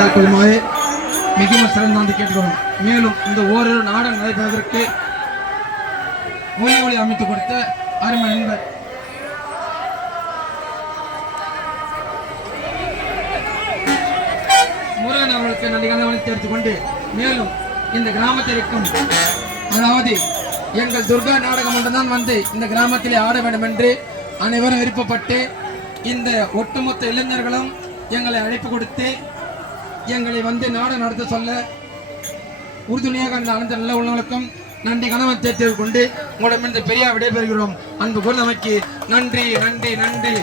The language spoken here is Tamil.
கைத்தாக்குமாறு மிகவும் சிறந்தாந்து கேட்டுக்கிறோம். மேலும் இந்த ஓரிரு நாடகம் நடைபெறுவதற்கு ஒளி அமைத்துக் கொடுத்த அருமை நண்பர் முருகன் அவர்களுக்கு நன்றி கவனத்தை எடுத்துக்கொண்டு, மேலும் இந்த கிராமத்தில் இருக்கும், அதாவது எங்கள் துர்கா நாடகம் ஒன்றுதான் வந்து இந்த கிராமத்திலே ஆட வேண்டும் என்று அனைவரும் விருப்பப்பட்டு இந்த ஒட்டுமொத்த இளைஞர்களும் எங்களை அழைப்பு கொடுத்து எங்களை வந்து நாடகம் நடத்த சொல்ல உறுதுணையாக அந்த அனைத்து நல்ல உள்ளவர்களுக்கும் நன்றி கணவன் தேர்த்து கொண்டு உங்களிடமிருந்து பெரியா விடைபெறுகிறோம். அன்பு குருநமைக்கு நன்றி நன்றி நன்றி.